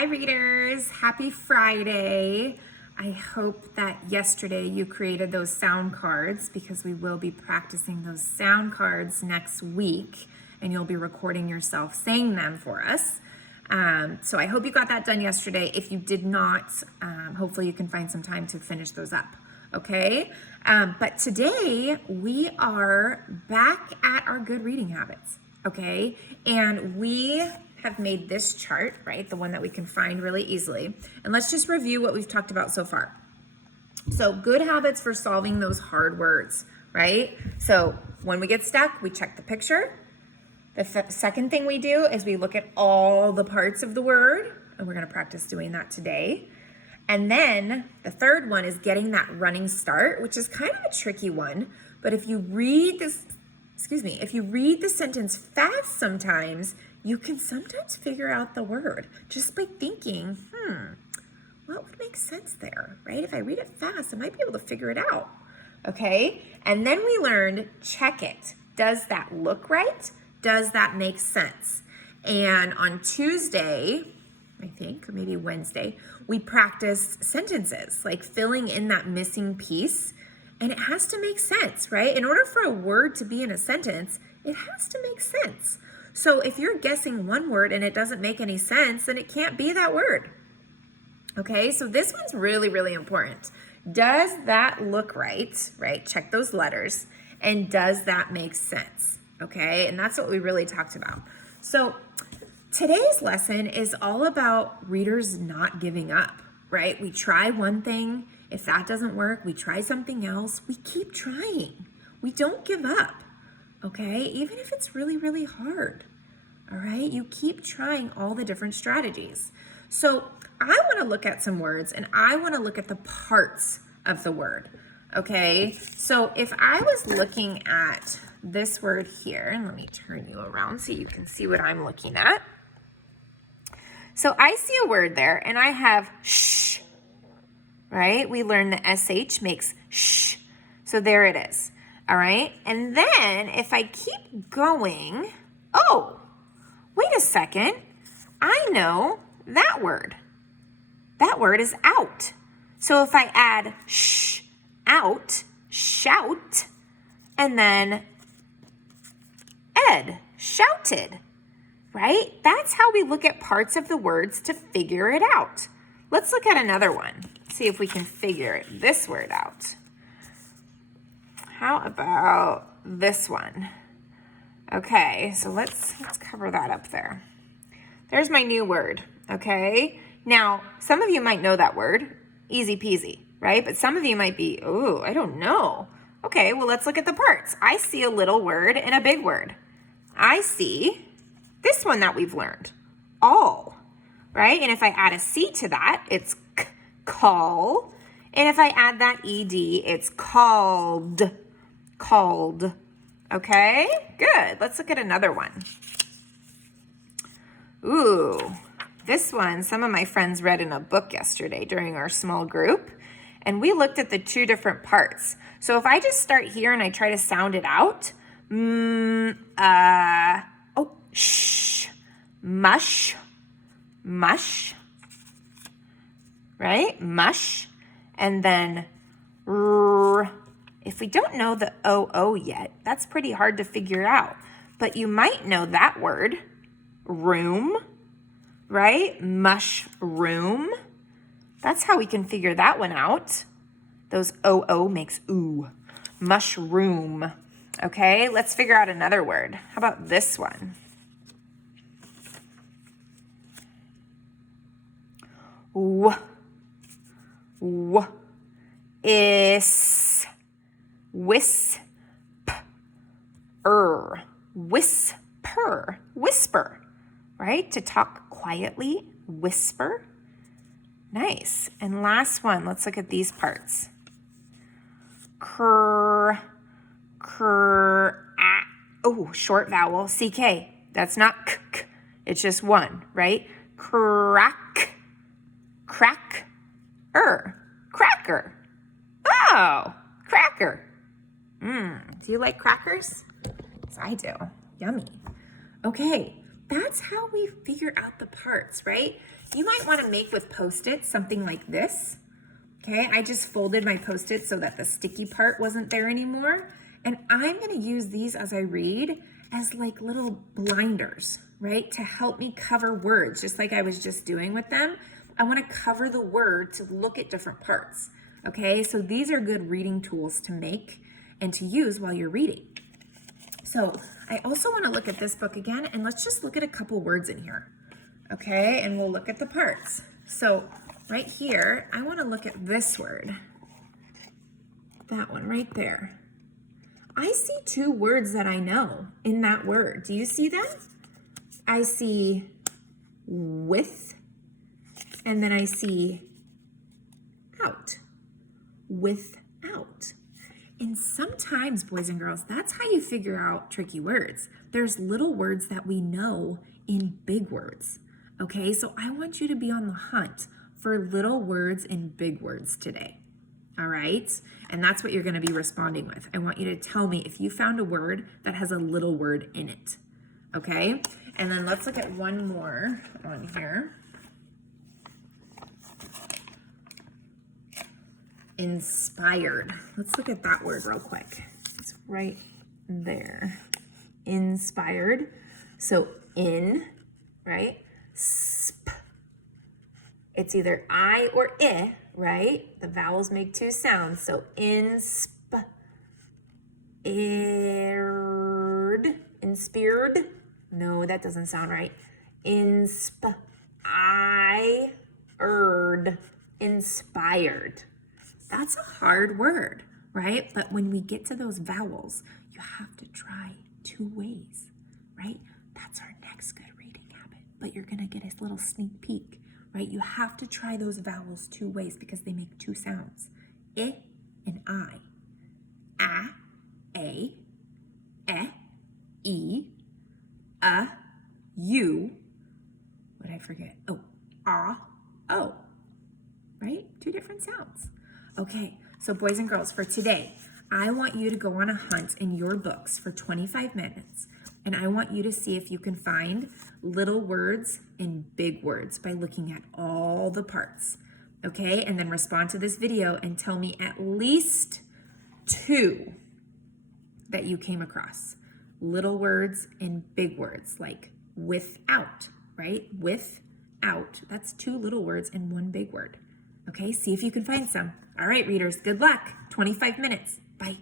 Hi readers, happy Friday. I hope that yesterday you created those sound cards because we will be practicing those sound cards next week and you'll be recording yourself saying them for us. So I hope you got that done yesterday. If you did not, hopefully you can find some time to finish those up, okay? But today we are back at our good reading habits, okay? And we have made this chart, right? The one that we can find really easily. And let's just review what we've talked about so far. So good habits for solving those hard words, right? So when we get stuck, we check the picture. The second thing we do is we look at all the parts of the word, and we're going to practice doing that today. And then the third one is getting that running start, which is kind of a tricky one. But if you read this, if you read the sentence fast sometimes, you can sometimes figure out the word just by thinking, what would make sense there, right? If I read it fast, I might be able to figure it out, okay? And then we learned, check it. Does that look right? Does that make sense? And on Tuesday, I think, or maybe Wednesday, we practiced sentences, like filling in that missing piece. And it has to make sense, right? In order for a word to be in a sentence, it has to make sense. So if you're guessing one word and it doesn't make any sense, then it can't be that word. Okay, so this one's really, really important. Does that look right? Right, check those letters. And does that make sense? Okay, and that's what we really talked about. So today's lesson is all about readers not giving up, right? We try one thing. If that doesn't work, we try something else. We keep trying. We don't give up, okay? Even if it's really, really hard, all right? You keep trying all the different strategies. So I want to look at some words and I want to look at the parts of the word, okay? So if I was looking at this word here, and let me turn you around so you can see what I'm looking at. So I see a word there and I have shh, right? We learned the SH makes shh. So there it is, all right? And then if I keep going, oh, wait a second. I know that word. That word is out. So if I add sh, out, shout, and then ed, shouted, right? That's how we look at parts of the words to figure it out. Let's look at another one. See if we can figure this word out. How about this one? Okay, so let's cover that up there. There's my new word, okay? Now, some of you might know that word, easy peasy, right? But some of you might be, oh, I don't know. Okay, well, let's look at the parts. I see a little word and a big word. I see this one that we've learned, all, right? And if I add a C to that, it's call. And if I add that ED, it's called, called. Okay, good. Let's look at another one. Ooh, this one, some of my friends read in a book yesterday during our small group, and we looked at the two different parts. So if I just start here and I try to sound it out, shh, mush, mush, right? Mush, and then if we don't know the O yet, that's pretty hard to figure out. But you might know that word, room, right? Mushroom. That's how we can figure that one out. Those O makes ooh. Mushroom. Okay, let's figure out another word. How about this one? Is whisper, whisper, right? To talk quietly, whisper. Nice. And last one, let's look at these parts. Short vowel, CK. That's not k, it's just one, right? Cracker. Cracker. Oh, cracker. Do you like crackers? Yes, I do. Yummy. Okay, that's how we figure out the parts, right? You might want to make with Post-its something like this. Okay, I just folded my Post-its so that the sticky part wasn't there anymore. And I'm going to use these as I read as like little blinders, right? To help me cover words, just like I was just doing with them. I want to cover the word to look at different parts. Okay, so these are good reading tools to make and to use while you're reading. So I also want to look at this book again, and let's just look at a couple words in here. Okay, and we'll look at the parts. So right here, I want to look at this word. That one right there. I see two words that I know in that word. Do you see them? I see with, and then I see out. Without. And sometimes, boys and girls, that's how you figure out tricky words. There's little words that we know in big words. Okay, so I want you to be on the hunt for little words in big words today. All right, and that's what you're going to be responding with. I want you to tell me if you found a word that has a little word in it. Okay, and then let's look at one more on here. Inspired. Let's look at that word real quick. It's right there. Inspired. So in, right? Sp. It's either I or I, right? The vowels make two sounds. So inspired. Inspired. No, that doesn't sound right. Inspired. Inspired. That's a hard word, right? But when we get to those vowels, you have to try two ways, right? That's our next good reading habit. But you're going to get a little sneak peek, right? You have to try those vowels two ways because they make two sounds. I and I. A, E, U. What did I forget? Oh, O. Right? Two different sounds. Okay, so boys and girls, for today, I want you to go on a hunt in your books for 25 minutes, and I want you to see if you can find little words and big words by looking at all the parts, okay? And then respond to this video and tell me at least two that you came across. Little words and big words, like without, right? Without, that's two little words and one big word. Okay, see if you can find some. All right, readers, good luck. 25 minutes. Bye.